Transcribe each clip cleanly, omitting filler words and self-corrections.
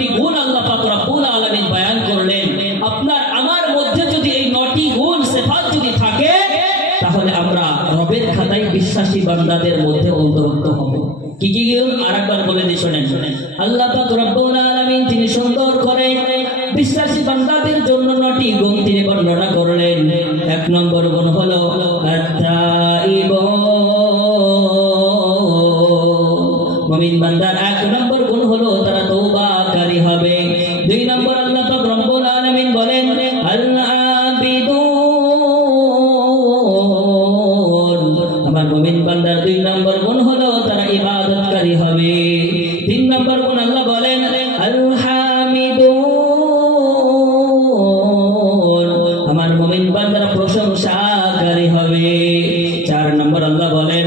নয়টি গুণ আল্লাহ পাক রব্বুল আলামিন বয়ান করলেন। আপনার আমার মধ্যে যদি এই নয়টি গুণ সিফাত যদি থাকে, তাহলে আমরা রবের খাতায় বিশ্বাসী বান্দাদের মধ্যে অন্তর্ভুক্ত হব। কি কি গুণ আরেকবার বলে দিই, শুনেন। আল্লাহ পাক রব্বুল আলামিন তিনি সুন্দর করে বিশ্বাসী বান্দাদের জন্য নয়টি গুণ তিনি বর্ণনা করলেন। এক নম্বর গুণ হলো মুমিন বান্দার এক নম্বর গুণ হলো তারা তওবাকারী হবে। দুই নম্বর আল্লাহ পাক রব্বুল আলামিন বলেন আমার মুমিন বান্দার দুই নম্বর গুণ হলো তারা ইবাদতকারী হবে। তিন নম্বর গুণ আল্লাহ বলেন আমার মুমিন বান্দারা প্রশংসাকারী হবে। চার নম্বর আল্লাহ বলেন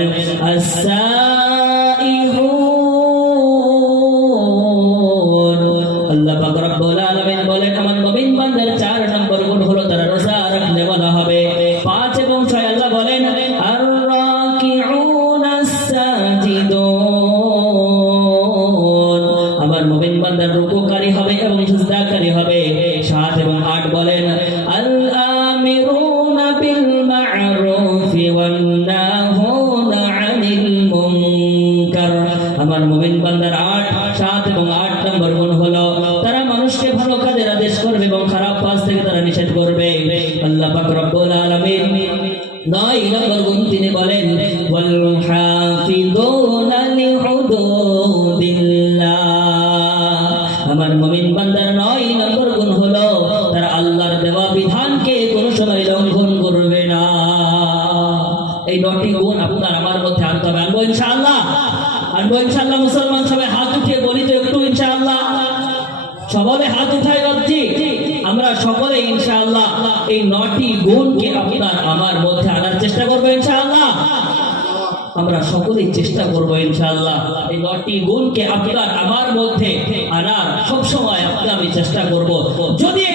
আল্লাহ পাক রব্বুল আলামিন বলেন আমার মুমিন বান্দার চার নম্বর গুণ হলো তারা রোজা রাখতে বলা হবে। 5 এবং 6 আল্লাহ বলেন আমার মুমিন বান্দার রুকুকারী হবে এবং সিজদাকারী হবে। 7 এবং 8 বলেন আল-আমিরুনা বিল মা'রুফি ওয়ান নাহুনা আনিল মুনকার। আমার মুমিন বান্দার 7 এবং 8 নম্বর গুণ হলো তারা মানুষকে ভালো কাজের আদেশ করবে এবং খারাপ কাজ থেকে তারা নিষেধ করবে। আল্লাহ পাক রব্বুল আলামিন 9 নম্বর গুণ তিনি বলেন ওয়াল হাফিযুনা লিহুদুদিল্লাহ। আমার মুমিন বান্দার 9 নম্বর গুণ হলো তারা আল্লাহর দেওয়া বিধানকে কোনো সময় লঙ্ঘন করবে না। এই 9টি গুণ আপনার আমার মধ্যে আনতে হবে। আনবো ইনশাআল্লাহ, আনবো ইনশাআল্লাহ। মুসলমান সবাই হাত উঠিয়ে বলি তো একটু ইনশাআল্লাহ। সকলে হাত উঠাই রাখছি আমরা সকলে ইনশাআল্লাহ এই 9টি গুণকে আপনার আমার মধ্যে আনার চেষ্টা করবো ইনশাআল্লাহ। আমরা সকলেই চেষ্টা করবো ইনশাআল্লাহ এই 9টি গুণকে আপনার আমার মধ্যে আনার সবসময় আমি চেষ্টা করব। যদি